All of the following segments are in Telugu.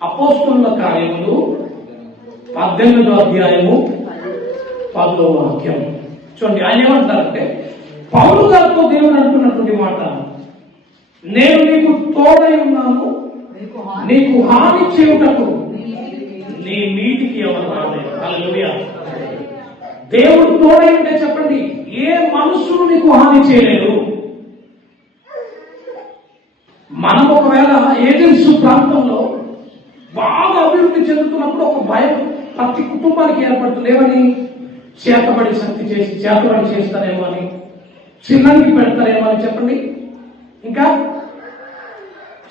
అపోస్తలుల కార్యములు 18వ అధ్యాయము 10వ వాక్యం చూడండి. ఆయన ఏమంటారంటే, పౌలు గారితో దేవుడు అంటున్నటువంటి మాట, నేను నీకు తోడై ఉన్నాను, నీకు హాని చేయుటకు నీ మీటికి ఎవరు రాలేదు. హల్లెలూయా. దేవుడు తోడై ఉంటే చెప్పండి, ఏ మనుషులు నీకు హాని చేయలేరు. మనం ఒకవేళ ఏజెన్సీ ప్రాంతంలో బాగా అభివృద్ధి చెందుతున్నప్పుడు ఒక భయం ప్రతి కుటుంబానికి ఏర్పడుతుంది. ఏమని? చేతబడి శక్తి చేసి చేతబడి చేస్తారేమో అని, చిన్నంగి పెడతారేమో అని చెప్పండి. ఇంకా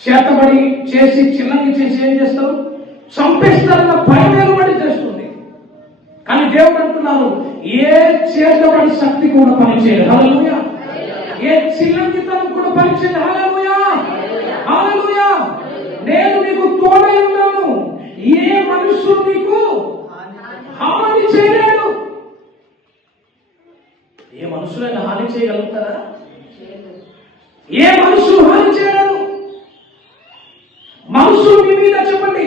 చేతబడి చేసి చిన్నంగి చేసి ఏం చేస్తారు? చంపేస్తారన్న భయం ఏర్పడి చేస్తుంది. కానీ దేవుడు అంటున్నారు, ఏ చేతబడి శక్తి కూడా పనిచేయదు. హల్లెలూయా. ఏ చిన్నంగితనం కూడా పనిచేయదు. హల్లెలూయా. హల్లెలూయా. నేను నీకు తోడై ఉన్నాను, ఏ మనుషులు నీకు హాని చేయలేడు. ఏ మనుషులైనా హాని చేయగలుగుతారా? ఏ మనుషులు హాని చేయలేరు. మనుషులు మీ మీద చెప్పండి,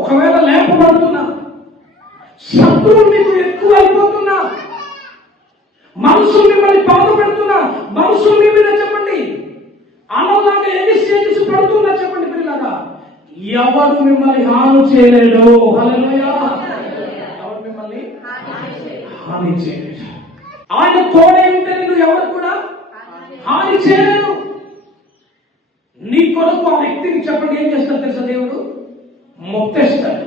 ఒకవేళ లేపబడుతున్నా, శత్రువులు మీకు ఎక్కువ అయిపోతున్నా, మనుషులు మిమ్మల్ని బాధ పెడుతున్నా, మనుషులు మీ మీద చెప్పండి అన్నలాగా ఎన్ని స్టేజెస్ పడుతున్నా చెప్పండి పిల్లలాగా, ఎవరు మిమ్మల్ని హాని చేయలేడు. హల్లెలూయా. ఎవరు మిమ్మల్ని హాని చేయలేడు. ఆయన తోడై ఉంటే నువ్వు ఎవరు కూడా హాని చేయలేడు. నీ కొరకు ఆ వ్యక్తిని చెప్పండి ఏం చేస్తాడు తెలుసా? దేవుడు మొక్కేస్తాడు.